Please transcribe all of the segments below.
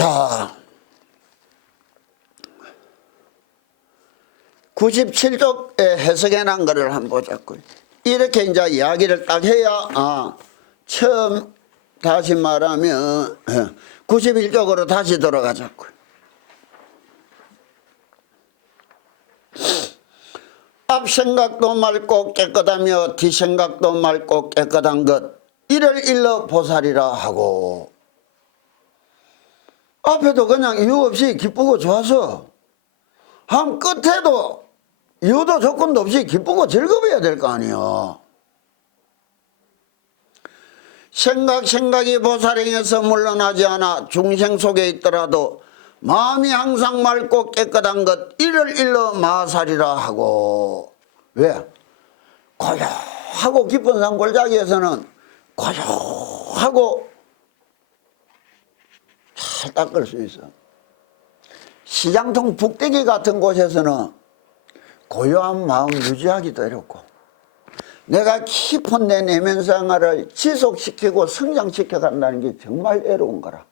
자, 97쪽에 해석해 난 거를 한번 보자고요. 이렇게 이제 이야기를 딱 해야, 처음 다시 말하면 91쪽으로 다시 돌아가자고요. 앞 생각도 맑고 깨끗하며 뒤 생각도 맑고 깨끗한 것 이를 일러 보살이라 하고, 앞에도 그냥 이유 없이 기쁘고 좋아서 한 끝에도 이유도 조건도 없이 기쁘고 즐거워야 될 거 아니에요. 생각이 보살행에서 물러나지 않아 중생 속에 있더라도 마음이 항상 맑고 깨끗한 것 이를 일러 마살이라 하고. 왜? 고요하고 깊은 산골짜기에서는 고요하고 잘 닦을 수 있어. 시장통 북대기 같은 곳에서는 고요한 마음 유지하기도 어렵고, 내가 깊은 내 내면 생활을 지속시키고 성장시켜 간다는 게 정말 어려운 거라.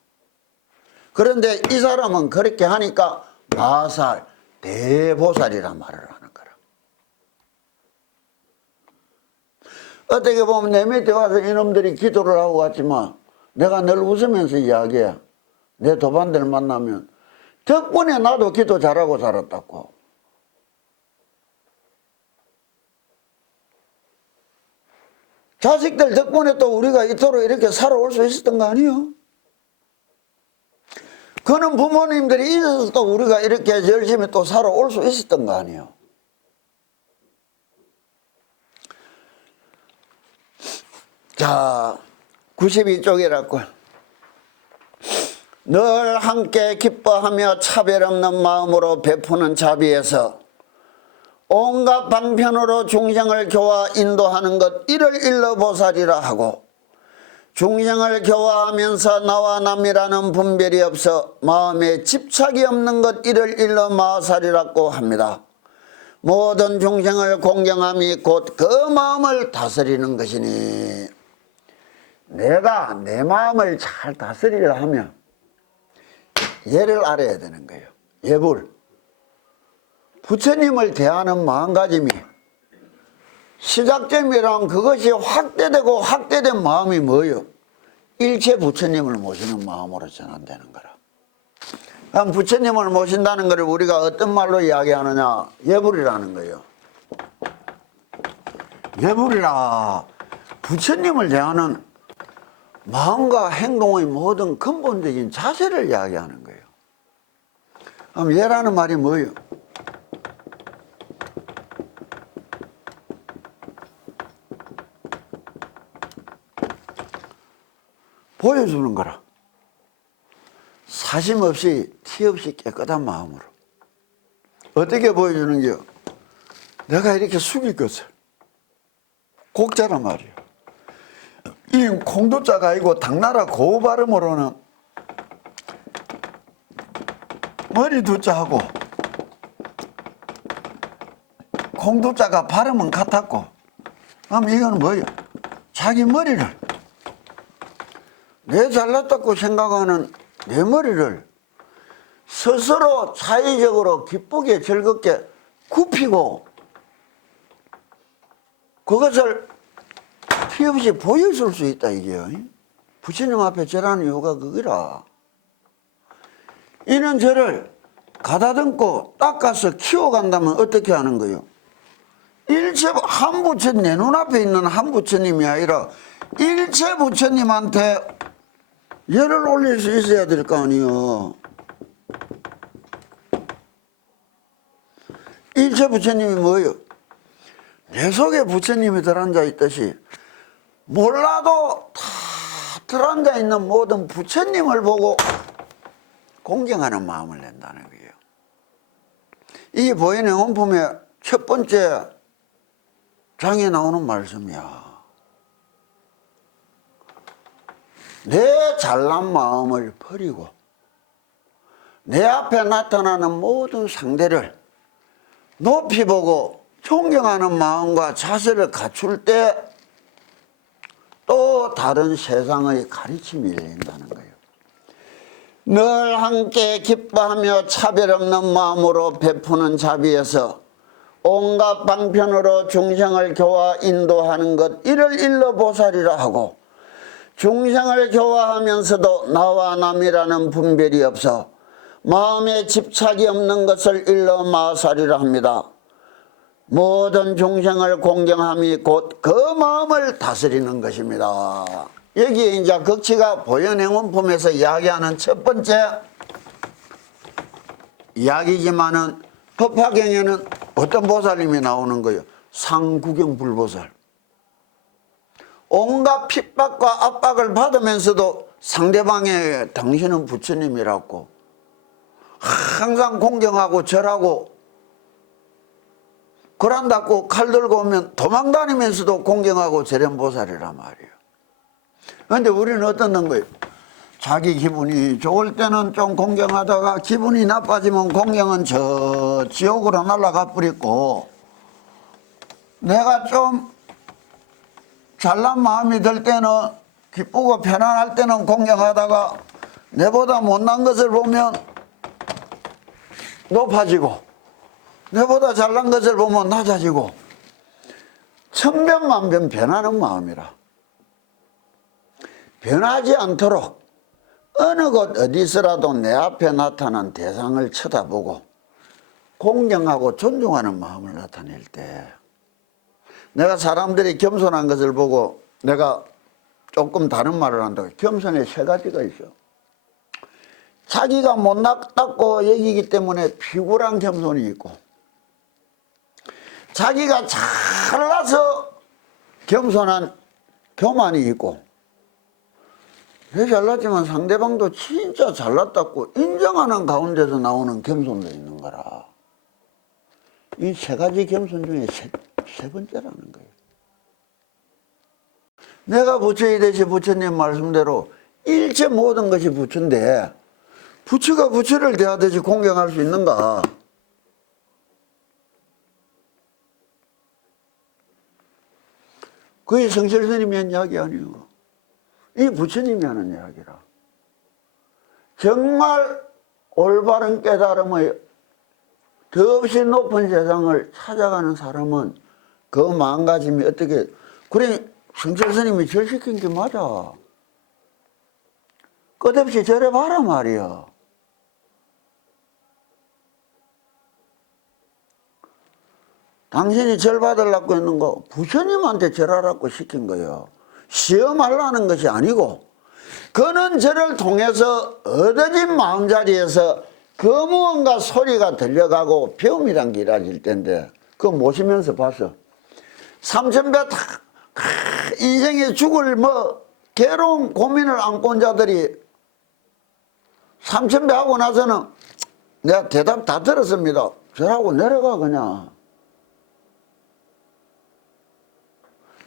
그런데 이 사람은 그렇게 하니까 마살, 대보살이란 말을 하는 거라. 어떻게 보면 내 밑에 와서 이놈들이 기도를 하고 갔지만 내가 늘 웃으면서 이야기해. 내 도반들 만나면 덕분에 나도 기도 잘하고 살았다고. 자식들 덕분에 또 우리가 이토록 이렇게 살아올 수 있었던 거 아니에요? 그는 부모님들이 있어서 또 우리가 이렇게 열심히 또 살아올 수 있었던 거 아니에요? 자, 92쪽이라고. 늘 함께 기뻐하며 차별 없는 마음으로 베푸는 자비에서 온갖 방편으로 중생을 교화 인도하는 것 이를 일러 보살이라 하고, 중생을 교화하면서 나와 남이라는 분별이 없어 마음에 집착이 없는 것 이를 일러 마살이라고 합니다. 모든 중생을 공경함이 곧 그 마음을 다스리는 것이니, 내가 내 마음을 잘 다스리려 하면 예를 알아야 되는 거예요. 예불. 부처님을 대하는 마음가짐이 시작점이란 그것이 확대되고 확대된 마음이 뭐예요? 일체 부처님을 모시는 마음으로 전환되는 거라. 그럼 부처님을 모신다는 것을 우리가 어떤 말로 이야기하느냐? 예불이라는 거예요. 예불이라 부처님을 대하는 마음과 행동의 모든 근본적인 자세를 이야기하는 거예요. 그럼 예라는 말이 뭐예요? 보여주는 거라. 사심 없이 티 없이 깨끗한 마음으로. 어떻게 보여주는 게요? 내가 이렇게 숙일 것을. 곡자란 말이에요. 이 콩두자가 아니고 당나라 고우 발음으로는 머리 두자하고 콩두자가 발음은 같았고, 그럼 이건 뭐예요? 자기 머리를, 내 잘났다고 생각하는 내 머리를 스스로 자의적으로 기쁘게 즐겁게 굽히고 그것을 티 없이 보여줄 수 있다 이게요. 부처님 앞에 절하는 이유가 그거라. 이는 저를 가다듬고 닦아서 키워간다면 어떻게 하는 거예요? 일체 한 부처님, 내 눈앞에 있는 한 부처님이 아니라 일체 부처님한테 예를 올릴 수 있어야 될 거 아니에요. 일체 부처님이 뭐예요? 내 속에 부처님이 들어앉아 있듯이 몰라도 다 들어앉아 있는 모든 부처님을 보고 공경하는 마음을 낸다는 거예요. 이게 보현의 원품의 첫 번째 장에 나오는 말씀이야. 내 잘난 마음을 버리고 내 앞에 나타나는 모든 상대를 높이 보고 존경하는 마음과 자세를 갖출 때 또 다른 세상의 가르침이 열린다는 거예요. 늘 함께 기뻐하며 차별 없는 마음으로 베푸는 자비에서 온갖 방편으로 중생을 교화 인도하는 것 이를 일러 보살이라 하고, 중생을 교화하면서도 나와 남이라는 분별이 없어 마음에 집착이 없는 것을 일러 마살이라 합니다. 모든 중생을 공경함이 곧 그 마음을 다스리는 것입니다. 여기에 이제 극치가 보현행원품에서 이야기하는 첫 번째 이야기지만은 법화경에는 어떤 보살님이 나오는 거예요? 상구경불보살. 온갖 핍박과 압박을 받으면서도 상대방의 당신은 부처님이라고 항상 공경하고 절하고 그런다고 칼 들고 오면 도망다니면서도 공경하고 절한 보살이란 말이에요. 그런데 우리는 어떤 거예요? 자기 기분이 좋을 때는 좀 공경하다가 기분이 나빠지면 공경은 저 지옥으로 날아가 버리고, 내가 좀 잘난 마음이 들 때는 기쁘고 편안할 때는 공경하다가 내보다 못난 것을 보면 높아지고 내보다 잘난 것을 보면 낮아지고 천변만변 변하는 마음이라. 변하지 않도록 어느 곳 어디서라도 내 앞에 나타난 대상을 쳐다보고 공경하고 존중하는 마음을 나타낼 때, 내가 사람들이 겸손한 것을 보고 내가 조금 다른 말을 한다고. 겸손에 세 가지가 있어. 자기가 못났다고 여기기 때문에 비굴한 겸손이 있고, 자기가 잘나서 겸손한 교만이 있고, 왜 잘났지만 상대방도 진짜 잘났다고 인정하는 가운데서 나오는 겸손도 있는 거라. 이 세 가지 겸손 중에 세 번째라는 거예요. 내가 부처이 되시 부처님 말씀대로 일체 모든 것이 부처인데 부처가 부처를 대하듯이 공경할 수 있는가? 그게 성실 스님이 한 이야기 아니에요. 이 부처님이 하는 이야기라. 정말 올바른 깨달음의 더없이 높은 세상을 찾아가는 사람은 그 마음가짐이 어떻게, 그래 성실 스님이 절시킨 게 맞아. 끝없이 절해봐라 말이야. 당신이 절 받으려고 했는 거 부처님한테 절하라고 시킨 거예요. 시험하려는 것이 아니고, 그는 저를 통해서 얻어진 마음자리에서 그 무언가 소리가 들려가고 배움이란 게 이루어질 텐데, 그거 모시면서 봤어. 삼천배 다 인생에 죽을 괴로운 고민을 안고 온 자들이 삼천배 하고 나서는 내가 대답 다 들었습니다. 저라고 내려가 그냥.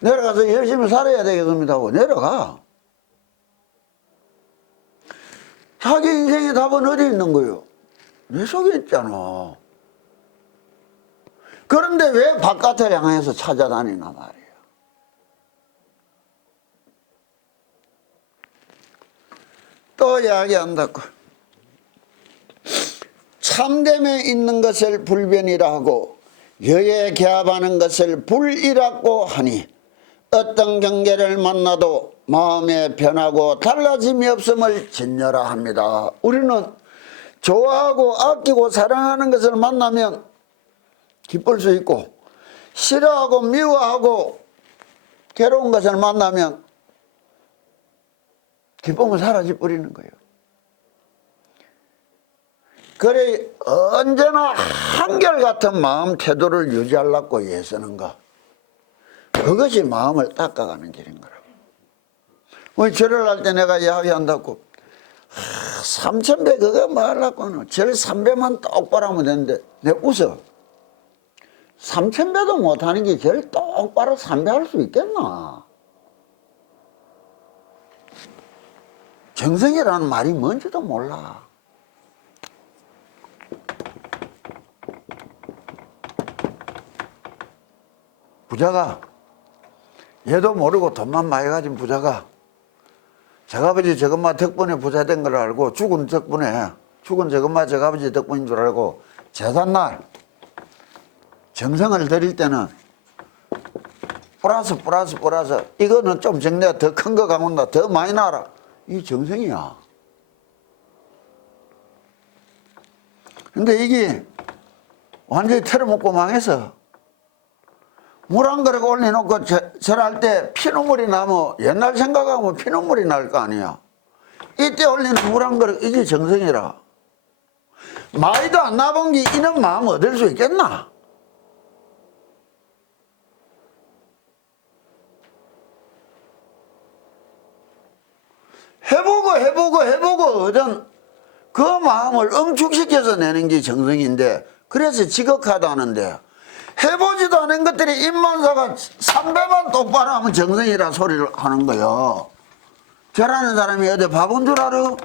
내려가서 열심히 살아야 되겠습니다 하고 내려가. 자기 인생의 답은 어디 있는 거예요? 내 속에 있잖아. 그런데 왜 바깥을 향해서 찾아다니나 말이에요. 또 이야기한다고. 참됨에 있는 것을 불변이라 하고 여에 개합하는 것을 불이라고 하니, 어떤 경계를 만나도 마음에 변하고 달라짐이 없음을 진여라 합니다. 우리는 좋아하고 아끼고 사랑하는 것을 만나면 기쁠 수 있고, 싫어하고 미워하고 괴로운 것을 만나면 기쁨은 사라져 버리는 거예요. 그래 언제나 한결같은 마음 태도를 유지하려고 애쓰는가, 그것이 마음을 닦아가는 길인 거라고. 우리 절을 할 때 내가 이야기한다고, 3000배 그거 뭐 하려고는 절 3배만 똑바로 하면 되는데, 내가 웃어. 3000배도 못하는 게 절 똑바로 3배 할 수 있겠나? 정성이라는 말이 뭔지도 몰라. 부자가, 얘도 모르고 돈만 많이 가진 부자가 저아버지 저엄마 덕분에 부자 된 걸 알고 죽은 저엄마 저아버지 덕분인 줄 알고 제삿날 정성을 드릴 때는 플러스 이거는 좀 정내가 더 큰 거 가면다 더 많이 나라 이 정성이야. 근데 이게 완전히 털어먹고 망해서 물 한 그릇 올려놓고 절할 때 피눈물이 나면 옛날 생각하면 피눈물이 날 거 아니야. 이때 올리는 물 한 그릇 이게 정성이라. 마이도 안 나본 게 이런 마음 얻을 수 있겠나? 해보고 어떤 그 마음을 응축시켜서 내는 게 정성인데 그래서 지극하다는데 해보지도 않은 것들이 입만사가 3배만 똑바로 하면 정성이라 소리를 하는 거요. 절하는 사람이 어디 바본 줄 알아?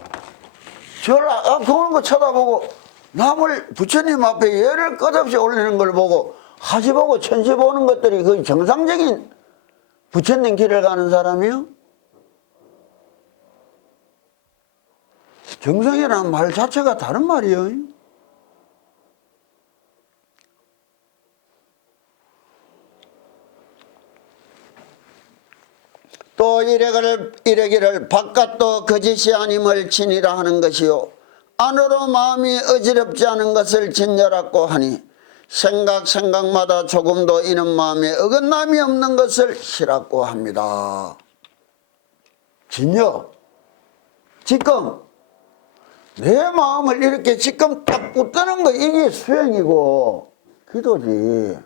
그런 거 쳐다보고 남을 부처님 앞에 예를 끝없이 올리는 걸 보고 하지 보고 천지 보는 것들이 거의 정상적인 부처님 길을 가는 사람이요? 정성이라는 말 자체가 다른 말이요. 또 이래기를 바깥도 거짓이 아님을 지니라 하는 것이요 안으로 마음이 어지럽지 않은 것을 진열하고 하니 생각마다 조금도 이는 마음에 어긋남이 없는 것을 시라고 합니다. 진여 지금 내 마음을 이렇게 지금 딱 붙드는 거 이게 수행이고 기도지.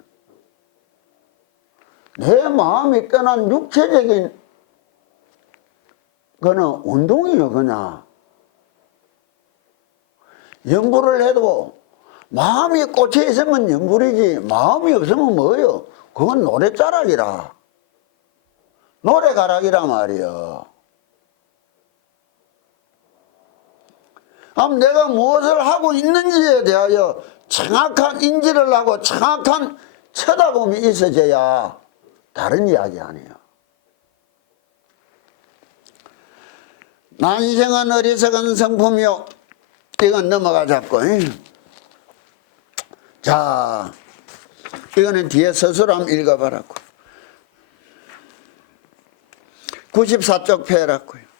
내 마음이 떠난 육체적인 그거는 운동이요. 그냥 연불을 해도 마음이 꽂혀 있으면 연불이지 마음이 없으면 뭐예요? 그건 노래자락이라 노래가락이라 말이요. 내가 무엇을 하고 있는지에 대하여 정확한 인지를 하고 정확한 쳐다봄이 있어져야 다른 이야기 아니에요. 난생은 어리석은 성품이요. 이건 넘어가자고. 자, 이거는 뒤에 서술 한번 읽어봐라고. 94쪽 펴라고요.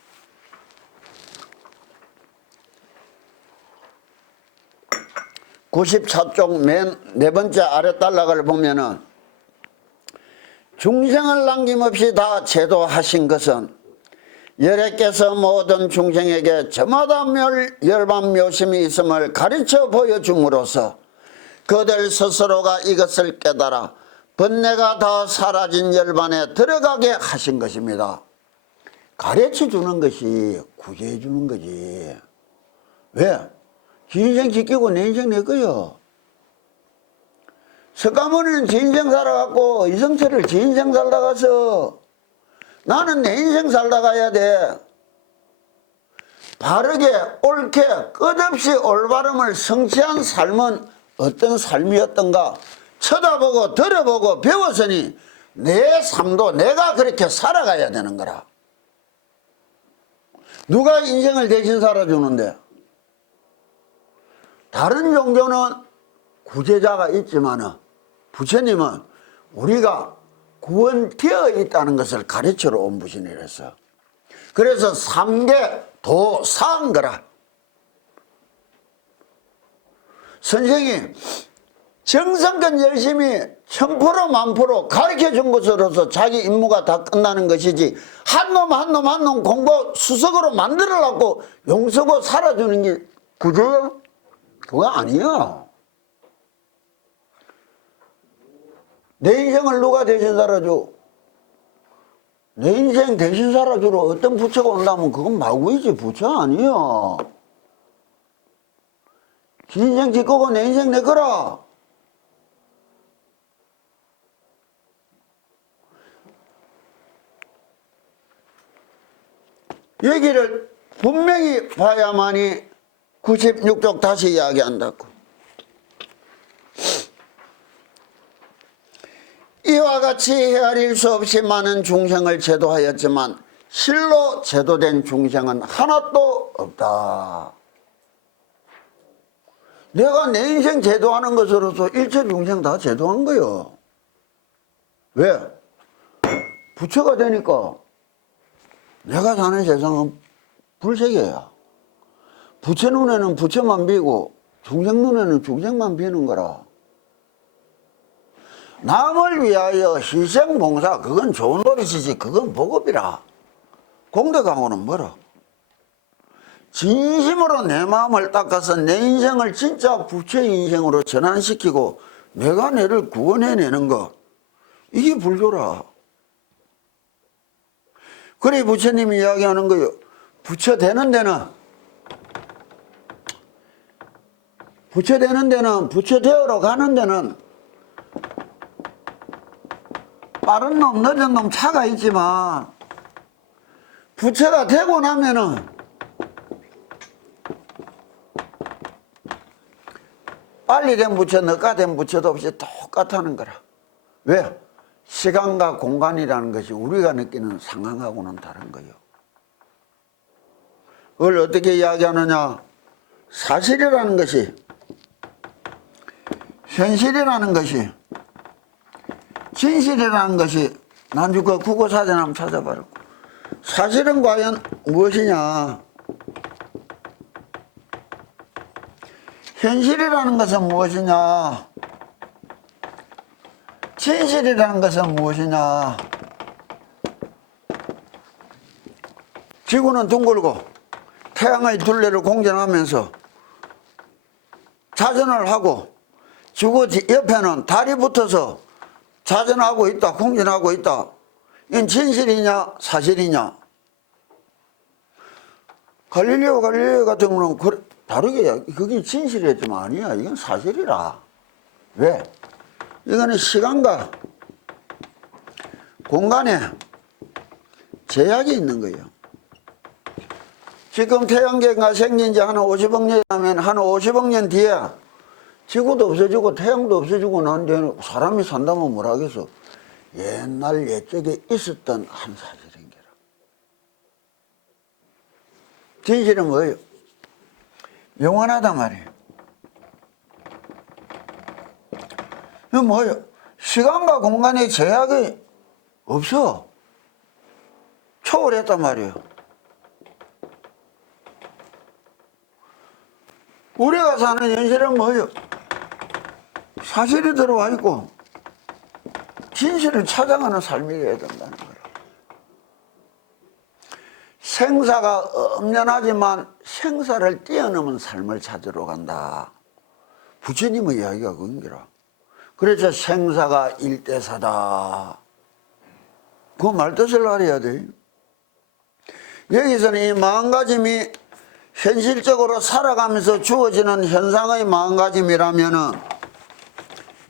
94쪽 맨 네 번째 아래 단락을 보면은 중생을 남김없이 다 제도하신 것은 열애께서 모든 중생에게 저마다 열반 묘심이 있음을 가르쳐 보여줌으로써 그들 스스로가 이것을 깨달아 번뇌가 다 사라진 열반에 들어가게 하신 것입니다. 가르쳐 주는 것이 구제해 주는 거지. 왜? 지 인생 지키고 내 인생 내 거요. 석가모니는 지 인생 살아갖고 이성철을 지 인생 살다 가서 나는 내 인생 살다 가야 돼. 바르게 옳게 끝없이 올바름을 성취한 삶은 어떤 삶이었던가 쳐다보고 들어보고 배웠으니 내 삶도 내가 그렇게 살아가야 되는 거라. 누가 인생을 대신 살아주는데? 다른 종교는 구제자가 있지만 부처님은 우리가 구원되어 있다는 것을 가르치러 온 분이랬어. 그래서 3계 도사한 거라. 선생이 정성껏 열심히 1000% 1000% 가르쳐 준 것으로서 자기 임무가 다 끝나는 것이지 한 놈 공부 수석으로 만들어갖고 용서고 살아주는 게 구제야? 그거 아니야. 내 인생을 누가 대신 살아줘? 내 인생 대신 살아주러 어떤 부처가 온다면 그건 마구이지 부처 아니야. 지 인생 지 거고 내 인생 내 거라. 얘기를 분명히 봐야만이 96쪽 다시 이야기한다고. 이와 같이 헤아릴 수 없이 많은 중생을 제도하였지만 실로 제도된 중생은 하나도 없다. 내가 내 인생 제도하는 것으로서 일체 중생 다 제도한 거요. 왜? 부처가 되니까 내가 사는 세상은 불세계야. 부처 눈에는 부처만 비고 중생 눈에는 중생만 비는 거라. 남을 위하여 희생봉사, 그건 좋은 노릇이지, 그건 보급이라. 공덕하고는 뭐라. 진심으로 내 마음을 닦아서 내 인생을 진짜 부처의 인생으로 전환시키고 내가 내를 구원해내는 것, 이게 불교라. 그래 부처님이 이야기하는 거요. 부처 되는 데는, 부처 되어러 가는 데는 빠른 놈 늦은 놈 차가 있지만 부처가 되고 나면은 빨리 된 부처, 늦가 된 부처도 없이 똑같다는 거라. 왜? 시간과 공간이라는 것이 우리가 느끼는 상황하고는 다른 거예요. 그걸 어떻게 이야기하느냐? 사실이라는 것이, 현실이라는 것이, 진실이라는 것이, 난 그 국어사전 한번 찾아봐라. 사실은 과연 무엇이냐? 현실이라는 것은 무엇이냐? 진실이라는 것은 무엇이냐? 지구는 둥글고 태양의 둘레를 공전하면서 자전을 하고 지구 옆에는 달이 붙어서 자전하고 있다, 공전하고 있다. 이건 진실이냐 사실이냐? 갈릴레오 같은 경우는 다르게, 그게 진실이었지만 아니야, 이건 사실이라. 왜? 이거는 시간과 공간에 제약이 있는 거예요. 지금 태양계가 생긴 지 한 50억 년이라면 한 50억 년 뒤에 지구도 없어지고 태양도 없어지고 난 뒤에 사람이 산다면 뭐라 하겠어? 옛날 옛적에 있었던 한 사실인 게라. 진실은 뭐예요? 영원하단 말이에요. 이건 뭐예요? 시간과 공간의 제약이 없어. 초월했단 말이에요. 우리가 사는 현실은 뭐예요? 사실이 들어와 있고 진실을 찾아가는 삶이어야 된다는 거예요. 생사가 엄연하지만 생사를 뛰어넘은 삶을 찾으러 간다. 부처님의 이야기가 그건기라. 그래서 생사가 일대사다. 그 말뜻을 알아야 돼. 여기서는 이 마음가짐이 현실적으로 살아가면서 주어지는 현상의 마음가짐이라면은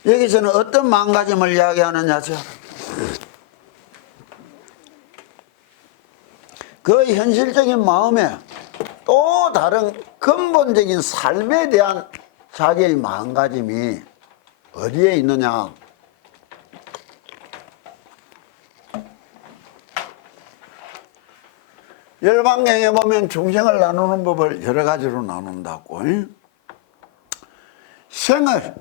여기서는 어떤 마음가짐을 이야기하느냐? 그 현실적인 마음에 또 다른 근본적인 삶에 대한 자기의 마음가짐이 어디에 있느냐? 열반경에 보면 중생을 나누는 법을 여러 가지로 나눈다고. 생을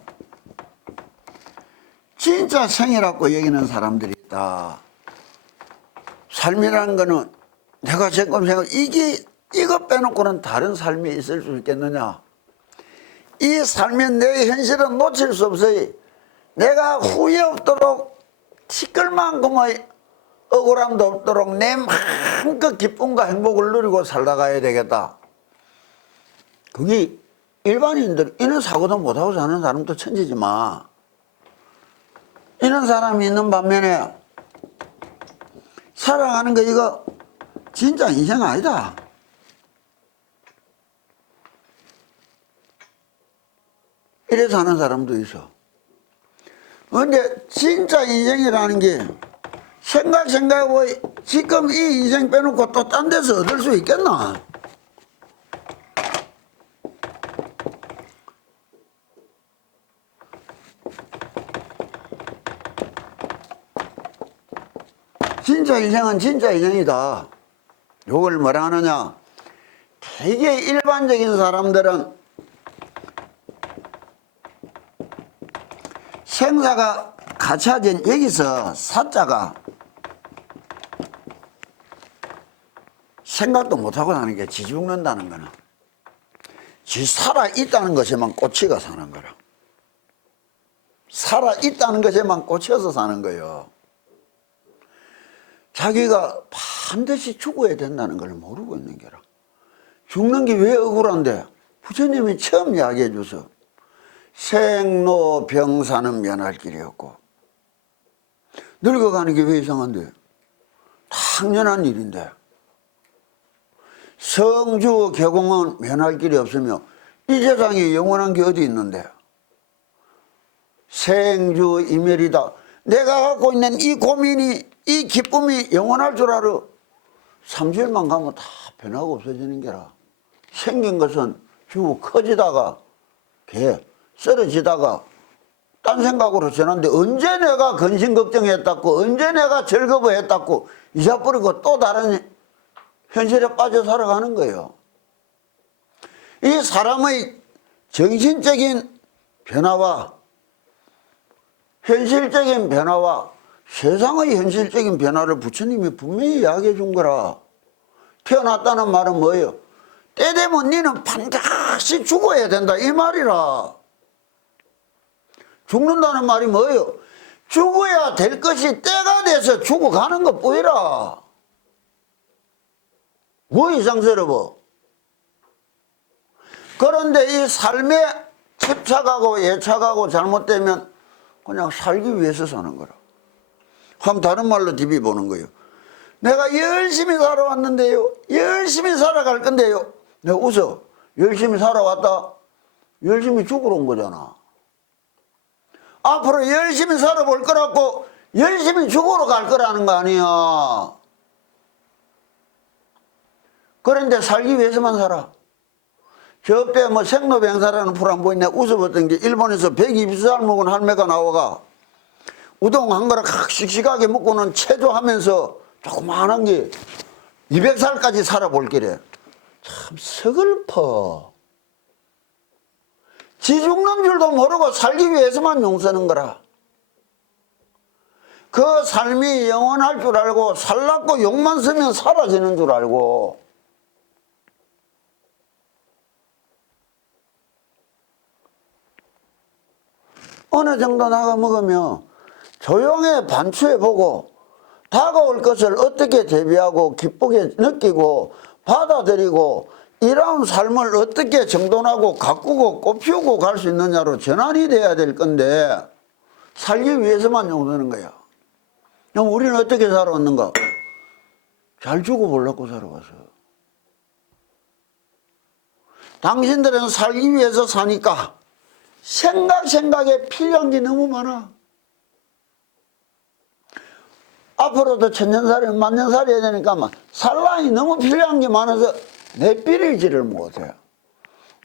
진짜 생이라고 여기는 사람들이 있다. 삶이라는 거는 내가 지금 생각, 이거 빼놓고는 다른 삶이 있을 수 있겠느냐? 이 삶의 내 현실은 놓칠 수 없어요. 내가 후회 없도록 티끌만큼의 억울함도 없도록 내 마음껏 기쁨과 행복을 누리고 살아가야 되겠다. 그게 일반인들, 이런 사고도 못하고 사는 사람도 천지지만 이런 사람이 있는 반면에 살아가는 거 이거 진짜 인생 아니다. 이래서 하는 사람도 있어. 근데 진짜 인생이라는 게 생각하고 지금 이 인생 빼놓고 또 딴 데서 얻을 수 있겠나? 진짜 인생은 진짜 인생이다. 요걸 뭐라 하느냐, 되게 일반적인 사람들은 생사가 갖춰진 여기서 사자가 생각도 못하고 사는 게 지 죽는다는 거는 지 살아있다는 것에만 꽂히가 사는 거라. 살아있다는 것에만 꽂혀서 사는 거예요. 자기가 반드시 죽어야 된다는 걸 모르고 있는 게라. 죽는 게 왜 억울한데? 부처님이 처음 이야기해 줘서 생로병사는 면할 길이 없고, 늙어가는 게 왜 이상한데? 당연한 일인데. 성주 개공은 면할 길이 없으며 이 세상에 영원한 게 어디 있는데? 생주 이멸이다. 내가 갖고 있는 이 고민이, 이 기쁨이 영원할 줄 알아. 3주일만 가면 다 변하고 없어지는 게라. 생긴 것은 쭉 커지다가 개 쓰러지다가 딴 생각으로 전한데, 언제 내가 근심 걱정했다고, 언제 내가 즐거워했다고 잊어버리고 또 다른 현실에 빠져 살아가는 거예요. 이 사람의 정신적인 변화와 현실적인 변화와 세상의 현실적인 변화를 부처님이 분명히 이야기해 준 거라. 태어났다는 말은 뭐예요? 때 되면 니는 반드시 죽어야 된다, 이 말이라. 죽는다는 말이 뭐예요? 죽어야 될 것이 때가 돼서 죽어가는 것 뿐이라. 뭐 이상스러워? 그런데 이 삶에 집착하고 예착하고 잘못되면 그냥 살기 위해서 사는 거라. 한번 다른 말로 디비 보는 거예요. 내가 열심히 살아왔는데요, 열심히 살아갈 건데요. 내가 웃어. 열심히 살아왔다. 열심히 죽으러 온 거잖아. 앞으로 열심히 살아볼 거라고 열심히 죽으러 갈 거라는 거 아니야. 그런데 살기 위해서만 살아. 저때 뭐 생로병사라는 프로 안 보이냐, 웃어봤던 게 일본에서 120살 먹은 할매가 나와가 우동 한 그릇 씩씩하게 먹고는 체조하면서 조그만한 게 200살까지 살아볼 게래. 참 서글퍼. 지 죽는 줄도 모르고 살기 위해서만 용서는 거라. 그 삶이 영원할 줄 알고 살라고 욕만 쓰면 사라지는 줄 알고. 어느 정도 나가 먹으면 조용히 반추해보고 다가올 것을 어떻게 대비하고 기쁘게 느끼고 받아들이고 이런 삶을 어떻게 정돈하고 가꾸고 꽃피우고 갈 수 있느냐로 전환이 돼야 될 건데, 살기 위해서만 용서하는 거야. 그럼 우리는 어떻게 살아왔는가? 잘 죽어보려고 살아왔어. 당신들은 살기 위해서 사니까 생각에 필요한 게 너무 많아. 앞으로도 천년살이 만년살이 해야 되니까 막 살라니 너무 필요한 게 많아서 내비리지를 못해.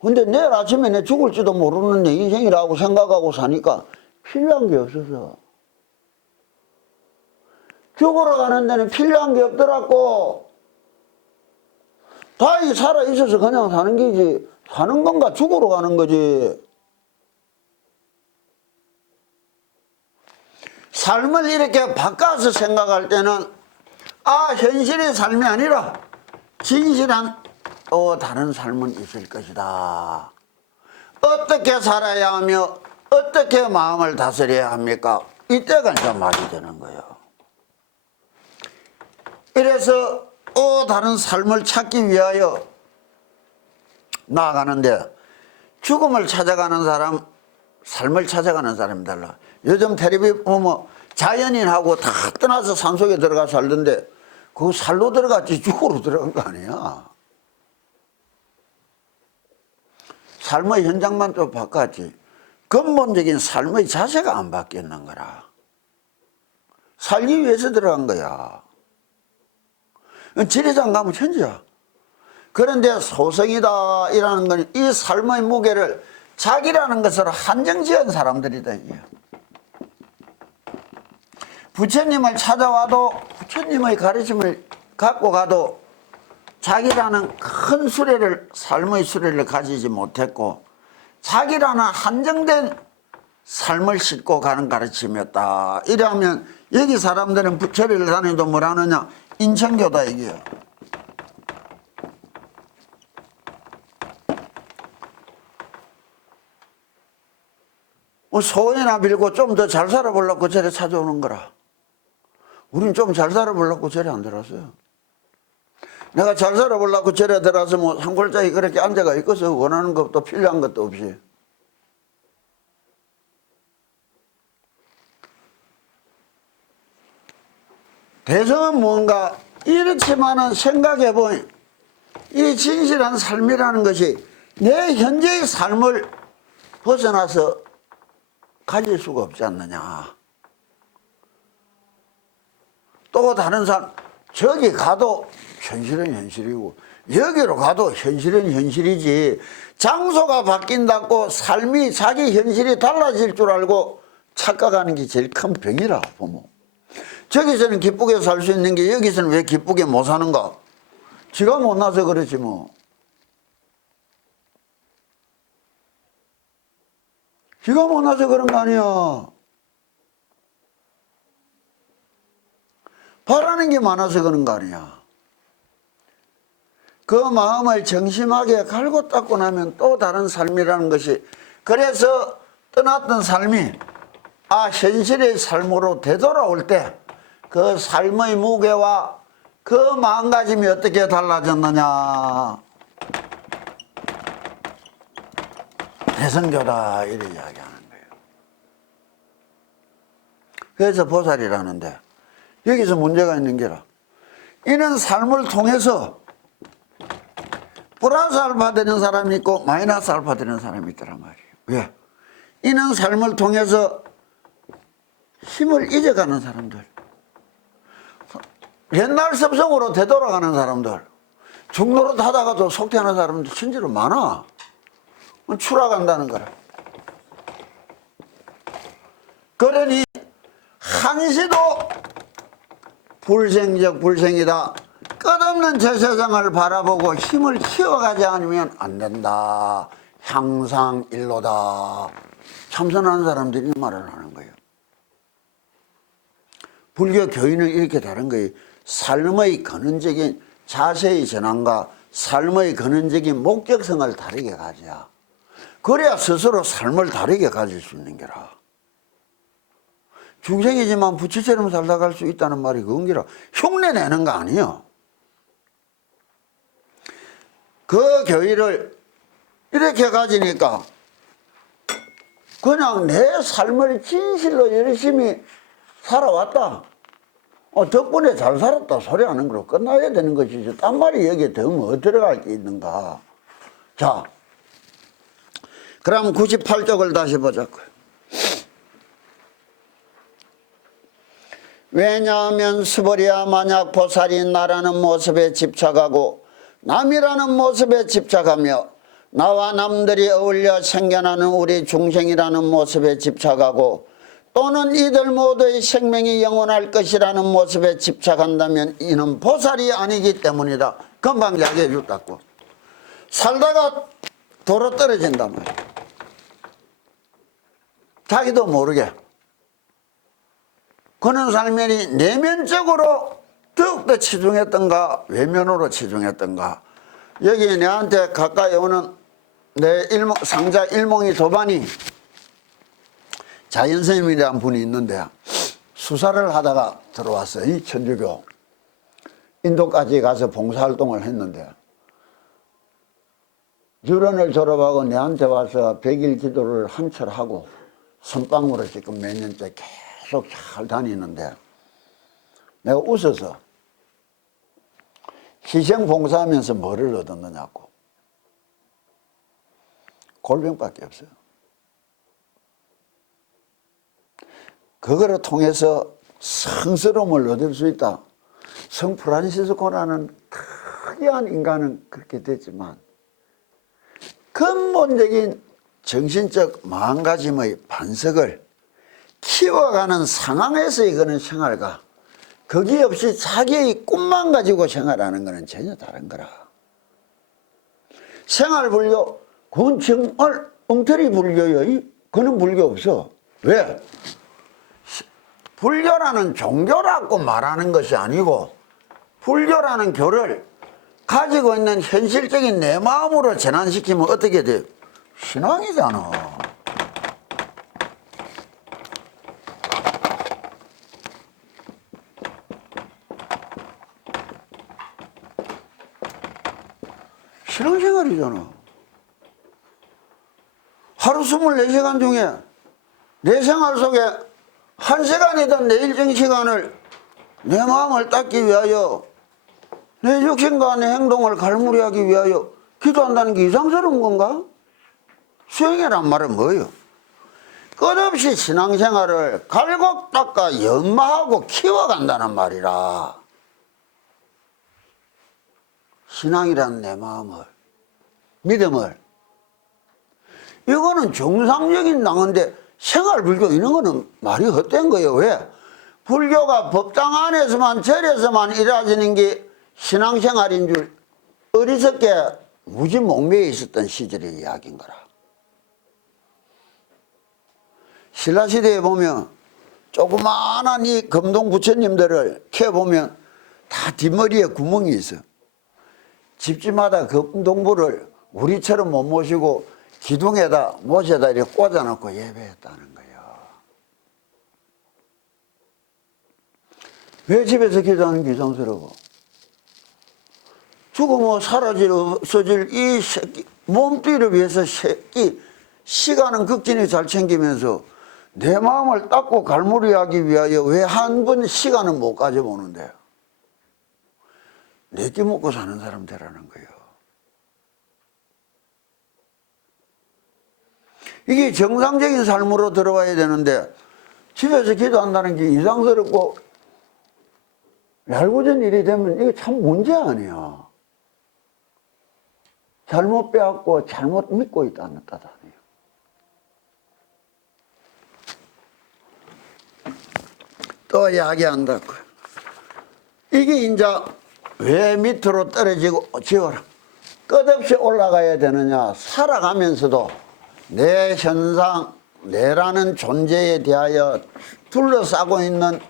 근데 내일 아침에 내 죽을지도 모르는 내 인생이라고 생각하고 사니까 필요한 게 없어서. 죽으러 가는 데는 필요한 게 없더라고. 다행히 살아있어서 그냥 사는 게지. 사는 건가 죽으러 가는 거지. 삶을 이렇게 바꿔서 생각할 때는 현실의 삶이 아니라 진실한 또 다른 삶은 있을 것이다. 어떻게 살아야 하며 어떻게 마음을 다스려야 합니까? 이때가 이제 말이 되는 거예요. 이래서 또 다른 삶을 찾기 위하여 나아가는데, 죽음을 찾아가는 사람, 삶을 찾아가는 사람이 달라. 요즘 텔레비 보면 자연인하고 다 떠나서 산속에 들어가 살던데 그거 살로 들어갔지 죽으로 들어간 거 아니야. 삶의 현장만 좀 바꿨지 근본적인 삶의 자세가 안 바뀌었는 거라. 살기 위해서 들어간 거야. 지리산 가면 천지야. 그런데 소성이다 이라는 건 이 삶의 무게를 자기라는 것으로 한정지은 사람들이다. 부처님을 찾아와도 부처님의 가르침을 갖고 가도 자기라는 큰 수레를, 삶의 수레를 가지지 못했고 자기라는 한정된 삶을 싣고 가는 가르침이었다. 이러면 여기 사람들은 부처리를 다녀도 뭐라느냐, 인천교다 이게요. 소원이나 빌고 좀 더 잘 살아보려고 절에 찾아오는 거라. 우린 좀 잘 살아보려고 절에 안 들어왔어요. 내가 잘 살아보려고 절에 들어와서 뭐 한 골짜기 그렇게 앉아가 있어서 원하는 것도 필요한 것도 없이. 대성은 뭔가 이렇지만은 생각해보니 이 진실한 삶이라는 것이 내 현재의 삶을 벗어나서 가질 수가 없지 않느냐. 또 다른 사람, 저기 가도 현실은 현실이고 여기로 가도 현실은 현실이지, 장소가 바뀐다고 삶이 자기 현실이 달라질 줄 알고 착각하는 게 제일 큰 병이라 보면. 저기서는 기쁘게 살 수 있는 게 여기서는 왜 기쁘게 못 사는가? 지가 못나서 그렇지 뭐. 지가 못나서 그런 거 아니야. 바라는 게 많아서 그런 거 아니야. 그 마음을 정심하게 갈고 닦고 나면 또 다른 삶이라는 것이, 그래서 떠났던 삶이 현실의 삶으로 되돌아올 때 그 삶의 무게와 그 마음가짐이 어떻게 달라졌느냐. 대성교다 이렇게 이야기하는 거예요. 그래서 보살이라는데 여기서 문제가 있는 게라, 이는 삶을 통해서 플러스 알파 되는 사람이 있고 마이너스 알파 되는 사람이 있더란 말이에요. 왜? 이는 삶을 통해서 힘을 잊어가는 사람들, 옛날 습성으로 되돌아가는 사람들, 중노릇 하다가도 속퇴하는 사람들 진짜로 많아. 추락한다는 거라. 그러니 한시도 불생적 불생이다. 끝없는 제 세상을 바라보고 힘을 키워가지 않으면 안 된다. 향상일로다. 참선하는 사람들이 말을 하는 거예요. 불교 교인은 이렇게 다른 거예요. 삶의 근원적인 자세의 전환과 삶의 근원적인 목적성을 다르게 가져야, 그래야 스스로 삶을 다르게 가질 수 있는 게라. 중생이지만 부처처럼 살다 갈 수 있다는 말이 그건 게라. 흉내 내는 거 아니에요. 그 교의를 이렇게 가지니까 그냥 내 삶을 진실로 열심히 살아왔다, 덕분에 잘 살았다 소리 하는 거로 끝나야 되는 것이지, 딴 말이 여기에 더 뭐 들어갈 게 있는가. 자, 그럼 98쪽을 다시 보자고요. 왜냐하면 스버리야 만약 보살이 나라는 모습에 집착하고 남이라는 모습에 집착하며 나와 남들이 어울려 생겨나는 우리 중생이라는 모습에 집착하고 또는 이들 모두의 생명이 영원할 것이라는 모습에 집착한다면 이는 보살이 아니기 때문이다. 금방 이야기해 줬다고. 살다가 도로 떨어진단 말이야. 자기도 모르게. 그는 삶이 내면적으로 더욱더 치중했던가 외면으로 치중했던가. 여기 내한테 가까이 오는 내 상자 일몽이 도반이 자연스님이라는 분이 있는데 수사를 하다가 들어왔어요. 이 천주교 인도까지 가서 봉사활동을 했는데 유런을 졸업하고 내한테 와서 100일 기도를 한철 하고 선방으로 지금 몇 년째 계속 잘 다니는데 내가 웃어서 희생 봉사하면서 뭐를 얻었느냐고. 골병밖에 없어요. 그거를 통해서 성스러움을 얻을 수 있다. 성 프란시스코라는 특이한 인간은 그렇게 됐지만 근본적인 정신적 마음가짐의 반석을 키워가는 상황에서의 그런 생활과 거기 없이 자기의 꿈만 가지고 생활하는 것은 전혀 다른 거라. 생활불교, 그건 정말 엉터리 불교요. 그는 불교 없어. 왜? 불교라는 종교라고 말하는 것이 아니고 불교라는 교를 가지고 있는 현실적인 내 마음으로 전환시키면 어떻게 돼요? 신앙이잖아. 신앙생활이잖아. 하루 24시간 중에 내 생활 속에 1시간이든 내 일정 시간을 내 마음을 닦기 위하여 내 육신과 내 행동을 갈무리하기 위하여 기도한다는 게 이상스러운 건가? 수행이란 말은 뭐예요? 끝없이 신앙생활을 갈고 닦아 연마하고 키워간다는 말이라. 신앙이란 내 마음을, 믿음을. 이거는 정상적인 낭인데 생활불교 이런 거는 말이 헛된 거예요. 왜? 불교가 법당 안에서만 절에서만 이루어지는 게 신앙생활인 줄 어리석게 무지몽매에 있었던 시절의 이야기인 거라. 신라시대에 보면 조그마한 이 금동 부처님들을 캐보면 다 뒷머리에 구멍이 있어. 집집마다 금동부를 우리처럼 못 모시고 기둥에다 못에다 이렇게 꽂아놓고 예배했다는 거예요. 왜 집에서 기도하는 게 이상스러워? 죽으면 사라질 없어질 이 새끼 몸뚱이를 위해서 새끼 시간은 극진히 잘 챙기면서 내 마음을 닦고 갈무리하기 위하여 왜 한 번 시간은 못 가져보는데 내끼 먹고 사는 사람 되라는 거예요. 이게 정상적인 삶으로 들어와야 되는데 집에서 기도한다는 게 이상스럽고 얄궂은 일이 되면 이게 참 문제 아니야. 잘못 빼앗고 잘못 믿고 있다는 뜻 아니에요. 또 이야기한다고. 이게 이제 왜 밑으로 떨어지고 지어라. 끝없이 올라가야 되느냐. 살아가면서도 내 현상, 내라는 존재에 대하여 둘러싸고 있는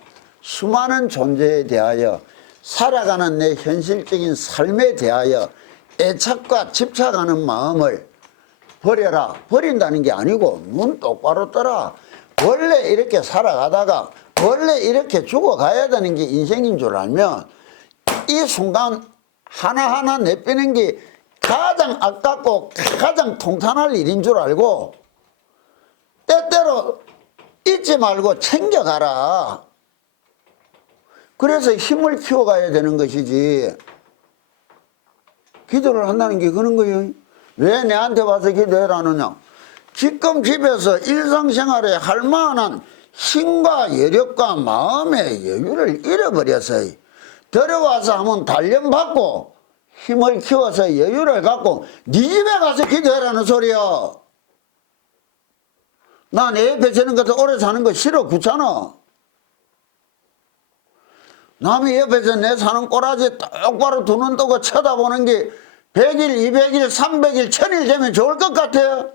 수많은 존재에 대하여 살아가는 내 현실적인 삶에 대하여 애착과 집착하는 마음을 버려라. 버린다는 게 아니고 눈 똑바로 떠라. 원래 이렇게 살아가다가 원래 이렇게 죽어가야 되는 게 인생인 줄 알면 이 순간 하나하나 내빼는 게 가장 아깝고 가장 통탄할 일인 줄 알고 때때로 잊지 말고 챙겨가라. 그래서 힘을 키워가야 되는 것이지. 기도를 한다는 게 그런 거예요. 왜 내한테 와서 기도해라느냐. 지금 집에서 일상생활에 할 만한 힘과 여력과 마음의 여유를 잃어버려서 들어와서 한번 단련받고 힘을 키워서 여유를 갖고 네 집에 가서 기도해라는 소리야. 나 내 옆에 저는 것도 오래 사는 거 싫어. 귀찮아. 남의 옆에서 내 사는 꼬라지 똑바로 두 눈 뜨고 쳐다보는 게 100일, 200일, 300일, 1000일 되면 좋을 것 같아요.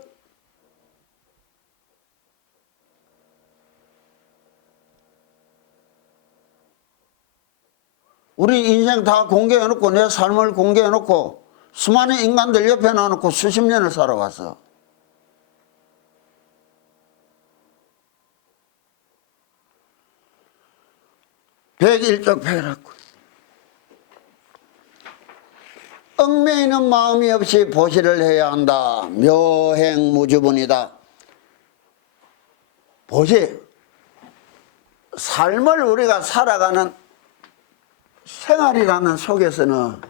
우리 인생 다 공개해놓고 내 삶을 공개해놓고 수많은 인간들 옆에 놔놓고 수십 년을 살아왔어. 백일족패라고. 얽매이는 마음이 없이 보시를 해야 한다. 묘행무주분이다. 보시, 삶을 우리가 살아가는 생활이라는 속에서는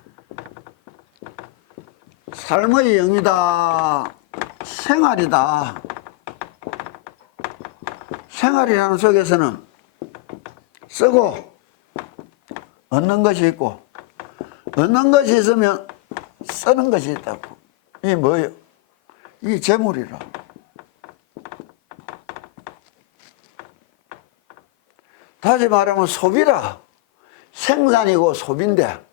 삶의 영이다. 생활이다. 생활이라는 속에서는 쓰고 얻는 것이 있고 얻는 것이 있으면 쓰는 것이 있다고. 이게 뭐예요? 이게 재물이라. 다시 말하면 소비라. 생산이고 소비인데,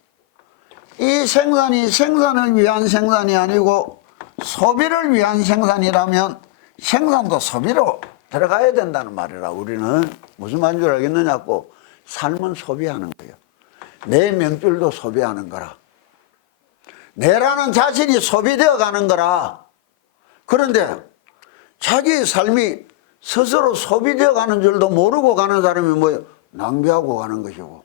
이 생산이 생산을 위한 생산이 아니고 소비를 위한 생산이라면 생산도 소비로 들어가야 된다는 말이라. 우리는 무슨 말인 줄 알겠느냐고, 삶은 소비하는 거예요. 내 명줄도 소비하는 거라. 내라는 자신이 소비되어 가는 거라. 그런데 자기의 삶이 스스로 소비되어 가는 줄도 모르고 가는 사람이 뭐예요? 낭비하고 가는 것이고,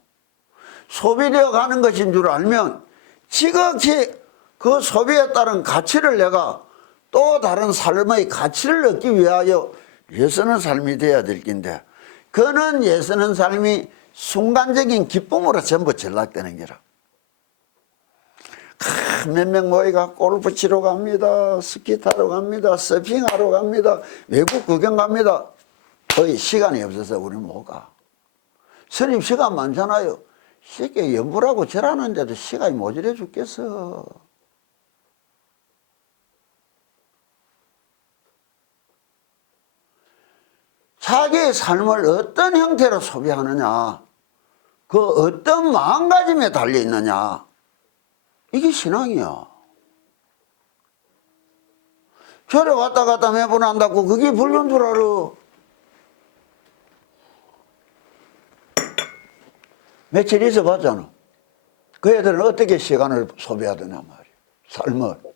소비되어 가는 것인 줄 알면 지극히 그 소비에 따른 가치를 내가 또 다른 삶의 가치를 얻기 위하여 애쓰는 삶이 되어야 될 긴데, 그는 애쓰는 삶이 순간적인 기쁨으로 전부 전락되는 게라. 몇 명 모이가 골프 치러 갑니다. 스키 타러 갑니다. 서핑하러 갑니다. 외국 구경 갑니다. 거의 시간이 없어서 우리 못 가. 스님 시간 많잖아요. 쉽게 연구라고 절하는데도 시간이 모자라 죽겠어. 자기의 삶을 어떤 형태로 소비하느냐, 그 어떤 마음가짐에 달려있느냐, 이게 신앙이야. 절에 왔다 갔다 매번 한다고 그게 불교인 줄 알아. 며칠 있어 봤잖아. 그 애들은 어떻게 시간을 소비하더냐 말이야, 삶을.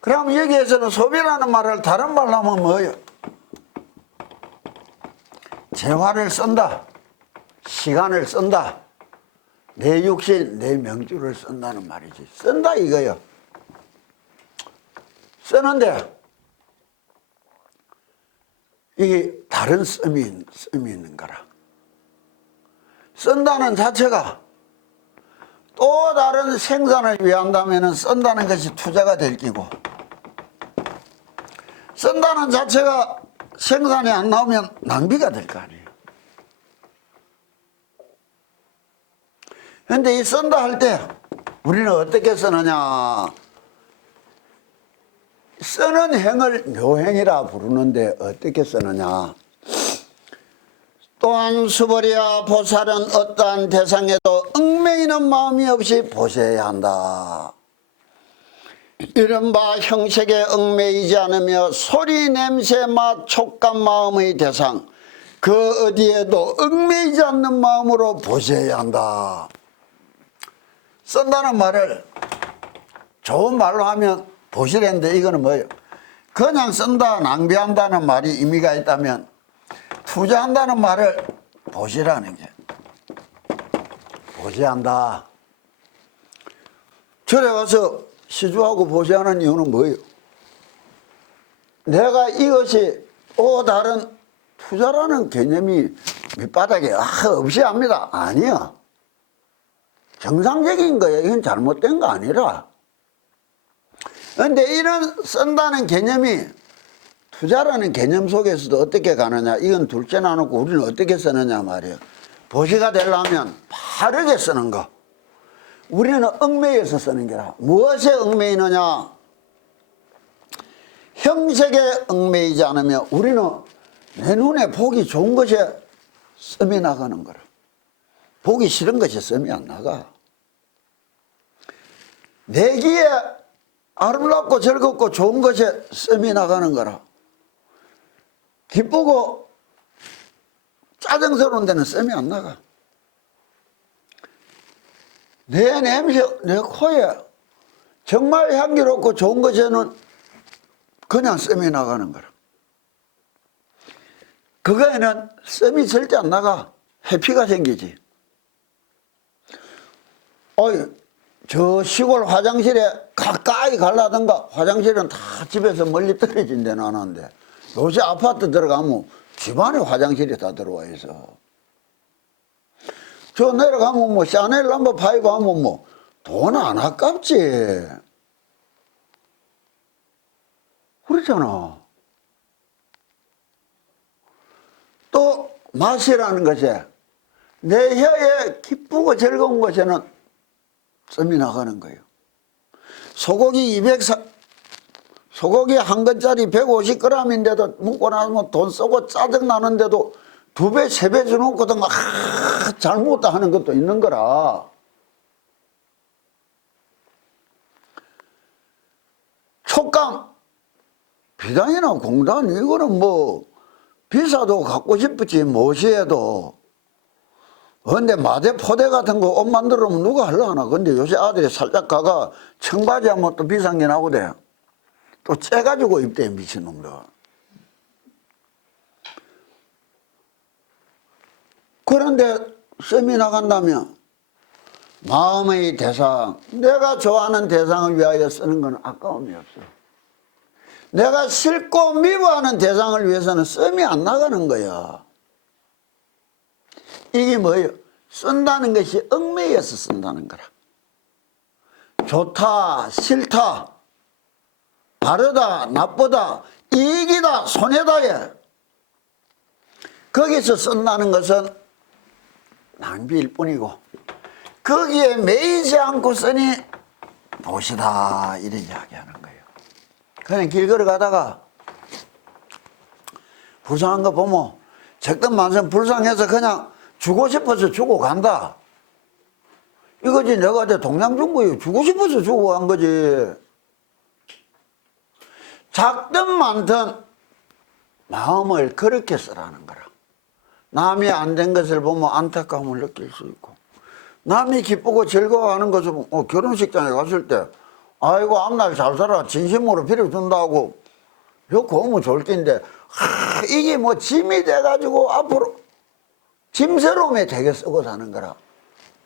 그럼 여기에서는 소비라는 말을 다른 말로 하면 뭐예요? 재화를 쓴다, 시간을 쓴다, 내 육신, 내 명주를 쓴다는 말이지. 쓴다 이거요. 쓰는데 이게 다른 씀이 있는 거라. 쓴다는 자체가 또 다른 생산을 위한다면 쓴다는 것이 투자가 될 끼고, 쓴다는 자체가 생산이 안 나오면 낭비가 될 거 아니에요. 그런데 이 쓴다 할 때 우리는 어떻게 쓰느냐, 쓰는 행을 묘행이라 부르는데 어떻게 쓰느냐. 또한 수벌이야 보살은 어떠한 대상에도 얽매이는 마음이 없이 보셔야 한다. 이른바 형색에 얽매이지 않으며 소리, 냄새, 맛, 촉감, 마음의 대상, 그 어디에도 얽매이지 않는 마음으로 보셔야 한다. 쓴다는 말을 좋은 말로 하면 보시랬는데, 이거는 뭐예요? 그냥 쓴다, 낭비한다는 말이 의미가 있다면 투자한다는 말을 보시라는 게, 보시한다. 절에 가서 시주하고 보시하는 이유는 뭐예요? 내가 이것이 또 다른 투자라는 개념이 밑바닥에 없이 합니다. 아니야. 정상적인 거예요. 이건 잘못된 거 아니라. 그런데 이런 쓴다는 개념이 투자라는 개념 속에서도 어떻게 가느냐, 이건 둘째 나누고 우리는 어떻게 쓰느냐 말이에요. 보시가 되려면 바르게 쓰는 거. 우리는 얽매여서 쓰는 게라. 무엇에 얽매이느냐? 형색에 얽매이지 않으면 우리는 내 눈에 보기 좋은 것에 씀이 나가는 거라. 보기 싫은 것에 씀이 안 나가. 내 귀에 아름답고 즐겁고 좋은 것에 씀이 나가는 거라. 기쁘고 짜증스러운 데는 씀이 안 나가. 내 냄새, 내 코에 정말 향기롭고 좋은 것에는 그냥 씀이 나가는 거라. 그거에는 씀이 절대 안 나가. 해피가 생기지. 저 시골 화장실에 가까이 가려던가, 화장실은 다 집에서 멀리 떨어진 데는 안 하는데, 요새 아파트 들어가면 집안에 화장실이 다 들어와 있어. 저 내려가면 뭐 샤넬 넘버 5 하면 뭐 돈 안 아깝지. 그렇잖아. 또 맛이라는 것이 내 혀에 기쁘고 즐거운 것에는 씀이 나가는 거예요. 소고기 한 건짜리 150g인데도 먹고 나면 돈 쓰고 짜증 나는데도 2배, 3배 주놓고도 막 잘못다 하는 것도 있는 거라. 촉감, 비단이나 공단, 이거는 뭐 비싸도 갖고 싶었지 무시해도. 근데 마대 포대 같은 거 옷 만들면 누가 하려나. 근데 요새 아들이 살짝 가가 청바지 하면 또 비싼 게 나오대. 또 째가지고 입대, 미친놈들. 그런데 썸이 나간다면 마음의 대상, 내가 좋아하는 대상을 위하여 쓰는 건 아까움이 없어. 내가 싫고 미워하는 대상을 위해서는 썸이 안 나가는 거야. 이게 뭐예요? 쓴다는 것이 얽매여서 쓴다는 거라. 좋다, 싫다, 바르다, 나쁘다, 이익이다, 손해다에 거기서 쓴다는 것은 낭비일 뿐이고, 거기에 매이지 않고 쓰니 보시다, 이런 이야기하는 거예요. 그냥 길 걸어가다가 불쌍한 거 보면 적든만성 불쌍해서 그냥 주고 싶어서 주고 간다. 이거지. 내가 이제 동양 준 거예요. 주고 싶어서 주고 간 거지. 작든 많든 마음을 그렇게 쓰라는 거라. 남이 안 된 것을 보면 안타까움을 느낄 수 있고, 남이 기쁘고 즐거워하는 것을 보면 결혼식장에 갔을 때 아이고 앞날 잘 살아 진심으로 빌어준다고 좋고 오면 좋을 텐데, 이게 뭐 짐이 돼가지고 앞으로 짐스러움에 되게 쓰고 사는 거라.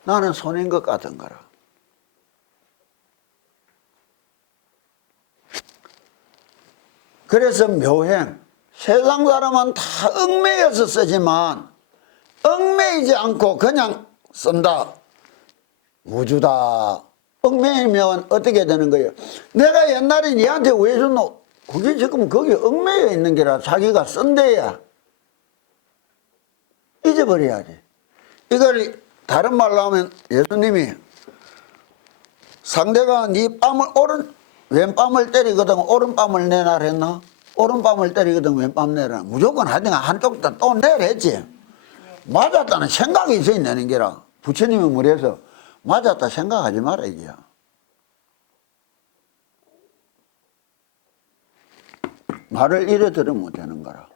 나는 손인 것 같은 거라. 그래서 묘행, 세상 사람은 다 얽매여서 쓰지만 얽매이지 않고 그냥 쓴다. 무주다. 얽매이면 어떻게 되는 거예요? 내가 옛날에 니한테 왜 줬노? 그게 지금 거기 얽매여 있는 게라. 자기가 쓴 데야. 잊어버려야지. 이걸 다른 말로 하면 예수님이 상대가 네 뺨을 왼뺨을 때리거든 오른뺨을 내놔라 했나? 오른뺨을 때리거든 왼뺨 내라. 무조건 하여튼 한쪽 또 내라 했지. 맞았다는 생각이 있어야 내는 게라. 부처님이 뭐래서 맞았다 생각하지 마라 이게야. 말을 이래 들으면 되는 거라.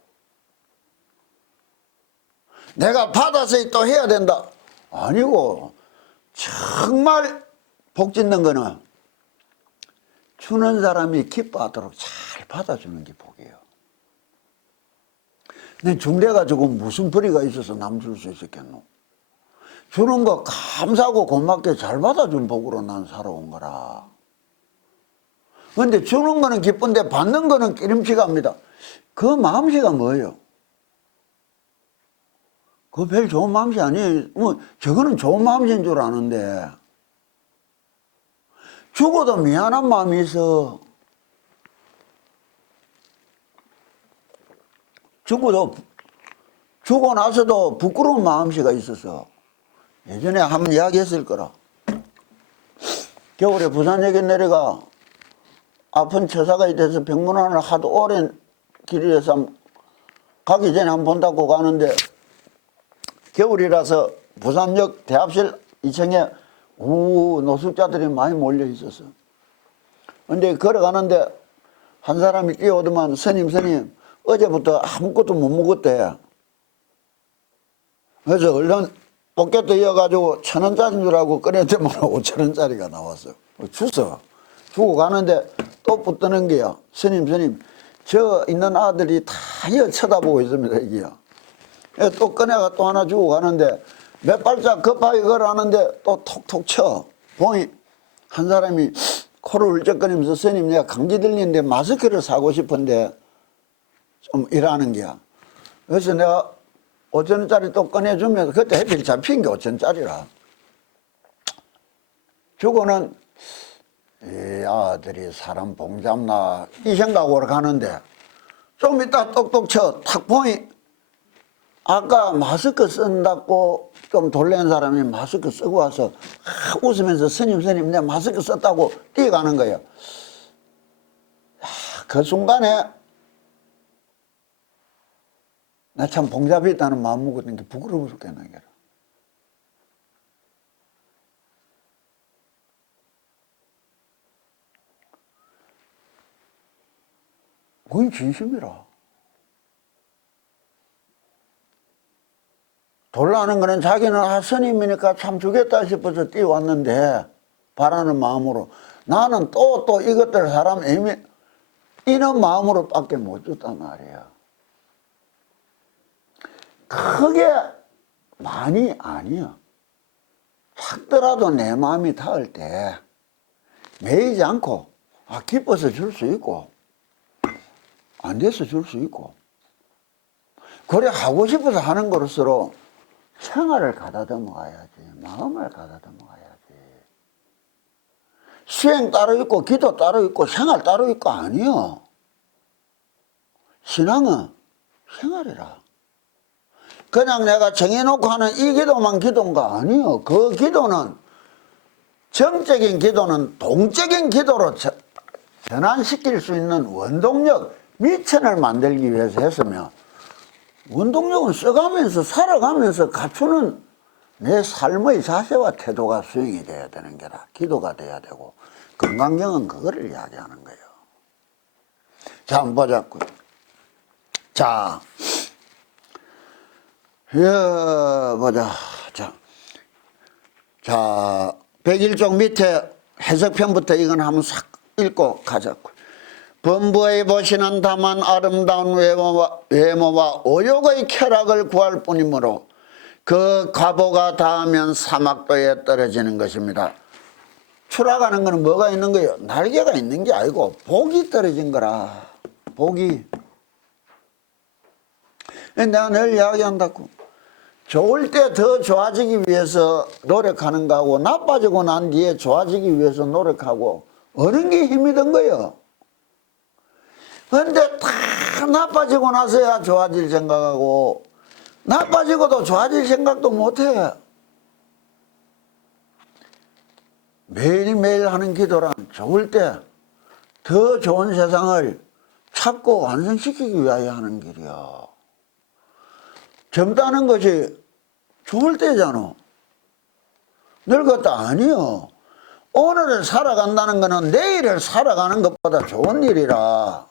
내가 받아서 또 해야 된다. 아니고 정말 복 짓는 거는 주는 사람이 기뻐하도록 잘 받아주는 게 복이에요. 내 중대가지고 무슨 벌이가 있어서 남 줄 수 있었겠노? 주는 거 감사하고 고맙게 잘 받아준 복으로 난 살아온 거라. 그런데 주는 거는 기쁜데 받는 거는 기름치갑니다. 그 마음씨가 뭐예요? 그거 별 좋은 마음씨 아니에요. 뭐 저거는 좋은 마음씨인 줄 아는데 죽어도 미안한 마음이 있어. 죽고 나서도 부끄러운 마음씨가 있어서 예전에 한번 이야기했을 거라. 겨울에 부산역에 내려가 아픈 처사가 돼서 병문안을 하도 오랜 길이라서 가기 전에 한번 본다고 가는데 겨울이라서 부산역 대합실 2층에 노숙자들이 많이 몰려 있었어. 근데 걸어가는데 한 사람이 뛰어오더만 스님 어제부터 아무것도 못 먹었대. 그래서 얼른 포켓도 이어가지고 1,000원짜리인 줄 알고 꺼냈더만 5,000원짜리가 나왔어. 주고 가는데 또 붙드는 게야. 스님 저 있는 아들이 다 쳐다보고 있습니다 이게야. 또 꺼내가 또 하나 주고 가는데 몇 발짝 급하게 걸어가는데 또 톡톡 쳐. 보니 한 사람이 코를 울적거리면서 스님 내가 감기 들리는데 마스크를 사고 싶은데 좀 일하는 게야. 그래서 내가 5,000원짜리 또 꺼내주면서 그때 해필 잡힌 게 5,000원짜리라. 주고는 이 아들이 사람 봉잡나 이 생각으로 가는데 좀 이따 똑똑 쳐. 탁 보니 아까 마스크 쓴다고 좀 돌려는 사람이 마스크 쓰고 와서 웃으면서 스님 내가 마스크 썼다고 뛰어가는 거예요. 그 순간에 나 참 봉잡이 있다는 마음 먹었던 게 부끄러워 죽겠네. 그건 진심이라. 돌라는 거는 자기는 스님이니까 참 주겠다 싶어서 뛰어왔는데 바라는 마음으로 나는 또 이것들 사람 이런 마음으로 밖에 못 줬단 말이야. 크게 많이 아니야. 작더라도 내 마음이 닿을 때 매이지 않고 기뻐서 줄 수 있고 안 돼서 줄 수 있고 그래 하고 싶어서 하는 것으로 생활을 가다듬어 가야지. 마음을 가다듬어 가야지. 수행 따로 있고 기도 따로 있고 생활 따로 있고 아니요. 신앙은 생활이라. 그냥 내가 정해놓고 하는 이 기도만 기도인가 아니요. 그 기도는 정적인 기도는 동적인 기도로 전환시킬 수 있는 원동력 미천을 만들기 위해서 했으면 원동력은 써가면서 살아가면서 갖추는 내 삶의 자세와 태도가 수행이 돼야 되는 게라. 기도가 돼야 되고 건강경은 그거를 이야기하는 거예요. 자, 한번 보자고요. 자, 보자. 자, 101쪽 밑에 해석편부터 이건 한번 싹 읽고 가자고요. 범부의 보시는 다만 아름다운 외모와 오욕의 쾌락을 구할 뿐이므로 그 과보가 닿으면 사막도에 떨어지는 것입니다. 추락하는 것은 뭐가 있는 거예요? 날개가 있는 게 아니고 복이 떨어진 거라. 복이. 내가 늘 이야기한다고. 좋을 때 더 좋아지기 위해서 노력하는 거하고 나빠지고 난 뒤에 좋아지기 위해서 노력하고 어느 게 힘이 든 거예요? 근데 다 나빠지고 나서야 좋아질 생각하고 나빠지고도 좋아질 생각도 못해. 매일매일 하는 기도란 좋을 때 더 좋은 세상을 찾고 완성시키기 위하여 하는 길이야. 젊다는 것이 좋을 때잖아. 늙었다 아니요. 오늘을 살아간다는 것은 내일을 살아가는 것보다 좋은 일이라.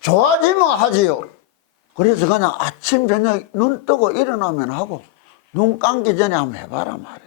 좋아지면 하지요. 그래서 그냥 아침 저녁 눈 뜨고 일어나면 하고 눈 감기 전에 한번 해봐라 말이야.